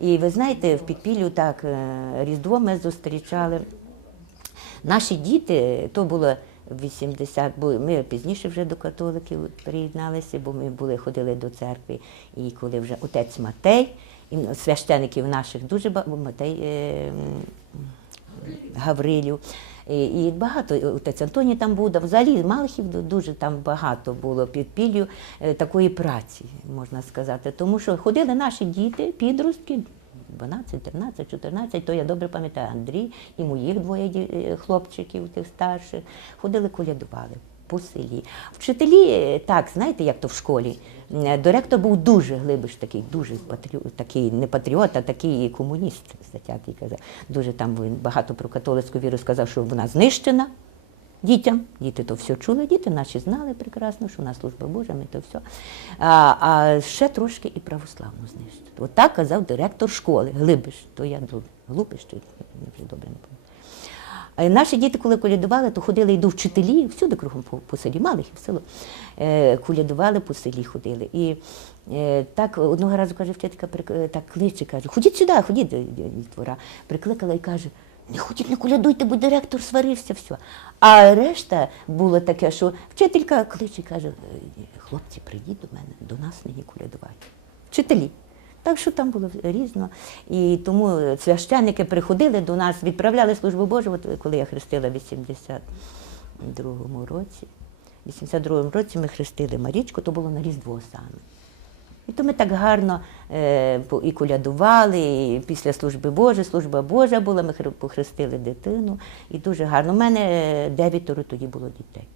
І ви знаєте, в підпіллю так е, Різдво ми зустрічали. Наші діти, то було 80, бо ми пізніше вже до католиків приєдналися, бо ми були, ходили до церкви. І коли вже отець Матей, і священиків наших дуже багато, Матей е, Гаврилів. І, багато отець Антоній там був, да, взагалі Малихів дуже там багато було під піллю е, такої праці, можна сказати. Тому що ходили наші діти, підростки, 12, 13, 14, то я добре пам'ятаю Андрій і моїх двоє е, хлопчиків, тих старших, ходили, колядували по селі. Вчителі, е, так, знаєте, як то в школі. е, Директор був дуже глибиш такий, дуже патріот, такий не патріот, а такий комуніст, затятий казав. Дуже там він багато про католицьку віру сказав, що вона знищена дітям. Діти то все чули, діти наші знали прекрасно, що нас служба Божа, ми то все. А, а ще трошки і православну знищити. От казав директор школи, глибиш, то я глупиш, чи я вже добре не пам'ятаю. А Наші діти, коли колядували, то ходили і до вчителі, всюди кругом по, по селі, малих і в село. Е, колядували по селі, ходили. І е, так одного разу каже вчителька, е, так кличе, каже, ходіть сюди, ходіть, д- Прикликала і каже, не ходіть, не колядуйте, бо директор сварився, все. А решта було таке, що вчителька кличе каже, «Е, хлопці, прийдіть до мене, до нас нині колядувати. Вчителі. Так що там було різно. І тому священники приходили до нас, відправляли службу Божу, от коли я хрестила в 82-му році. В 82-му році ми хрестили Марічку, то було на Різдво саме. І то ми так гарно е, і колядували, і після служби Божої, служба Божа була, ми похрестили дитину, і дуже гарно. У мене е, дев'ятеро тоді було дітей.